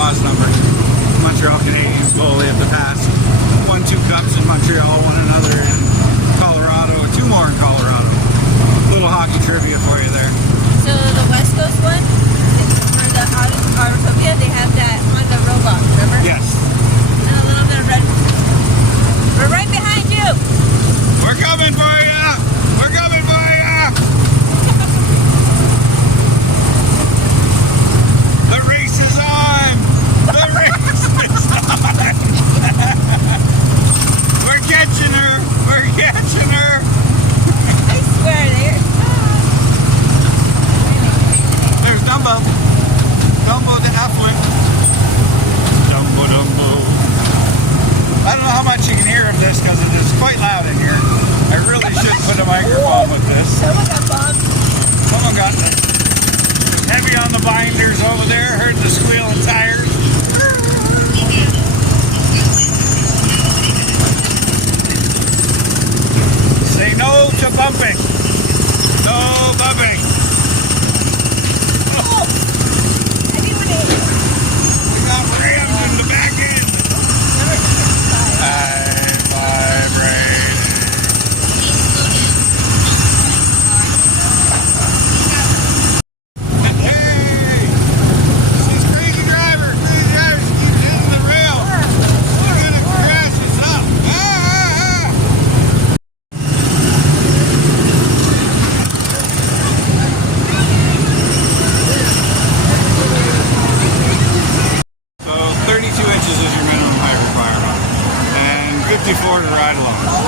Benoit's number. Montreal Canadiens goalie of the past. Won 2 cups in Montreal, one another in Colorado, 2 more in Colorado. Little hockey trivia for you there. So the West Coast one, for the Autotopia, they have that Honda robot, remember? Yes. And a little bit of red. We're right behind you! We're coming for you! We're coming for you! The race is on! The race is on! We're catching her! We're catching her! I swear, There's Dumbo. Dumbo the Affleck. Dumbo, Dumbo. I don't know how much you can hear of this because it is quite loud in here. I really should put a microphone with this. someone got bumped. Someone got heavy on the binders over there. Heard the squealing tires. Say no to bumping. No bumping. We got rammed in the back end. Vibrate. Hey! This is crazy driver. Crazy driver keeps hitting the rail. He's gonna crash us up. So 32 inches is your minimum height requirement, and 54 to ride along.